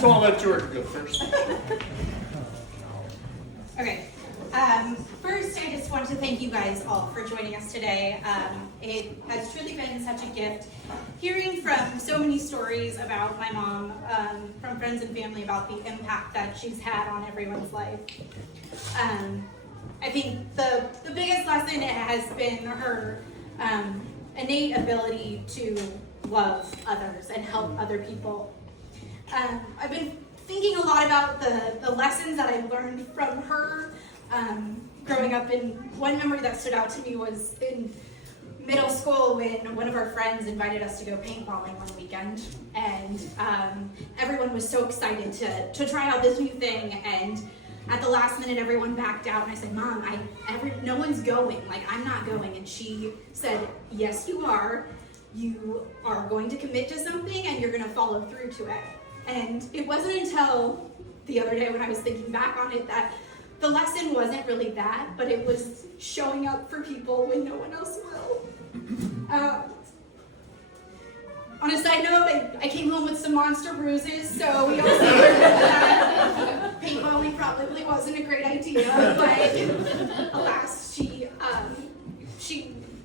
So I'll let George go first. Okay. First, I just want to thank you guys all for joining us today. It has truly been such a gift hearing from so many stories about my mom, from friends and family, about the impact that she's had on everyone's life. I think the biggest lesson has been her innate ability to love others and help other people. I've been thinking a lot about the lessons that I've learned from her growing up, and one memory that stood out to me was in middle school when one of our friends invited us to go paintballing one weekend, and everyone was so excited to try out this new thing, and at the last minute everyone backed out, and I said, Mom, no one's going, like I'm not going, and she said, yes you are going to commit to something and you're going to follow through to it. And it wasn't until the other day when I was thinking back on it that the lesson wasn't really that, but it was showing up for people when no one else will. On a side note, I came home with some monster bruises, so we all figured that paintballing probably wasn't a great idea, but alas,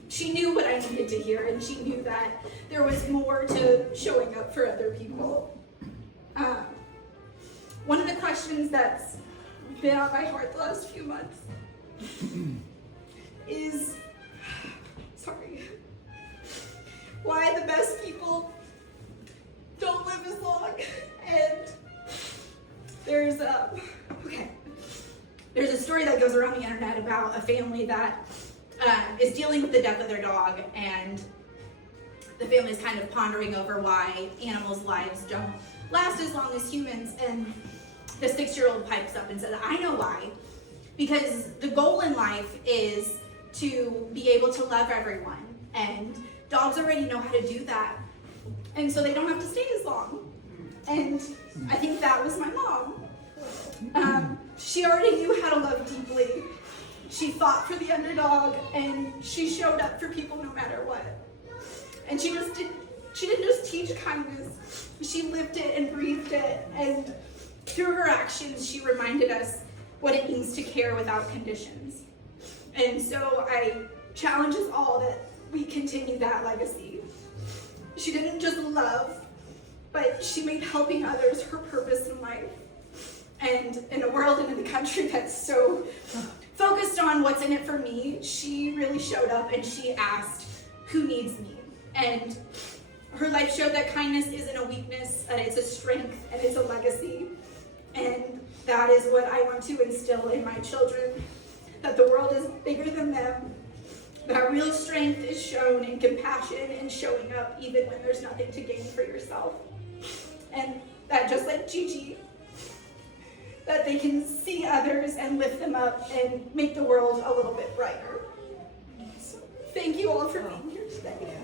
she knew what I needed to hear, and she knew that there was more to showing up for other people. One of the questions that's been on my heart the last few months is, why the best people don't live as long. And there's a story that goes around the internet about a family that is dealing with the death of their dog, and the family is kind of pondering over why animals' lives don't last as long as humans, and the 6-year-old pipes up and says, I know why. Because the goal in life is to be able to love everyone, and dogs already know how to do that, and so they don't have to stay as long. And I think that was my mom. She already knew how to love deeply. She fought for the underdog, and she showed up for people no matter what. And she didn't just teach kindness, she lived it and breathed it, and through her actions, she reminded us what it means to care without conditions. And so I challenge us all that we continue that legacy. She didn't just love, but she made helping others her purpose in life. And in a world and in a country that's so focused on what's in it for me, she really showed up and she asked, who needs me? And her life showed that kindness isn't a weakness, that it's a strength, and it's a legacy. And that is what I want to instill in my children, that the world is bigger than them, that real strength is shown in compassion and showing up even when there's nothing to gain for yourself. And that just like Gigi, that they can see others and lift them up and make the world a little bit brighter. So thank you all for being here today.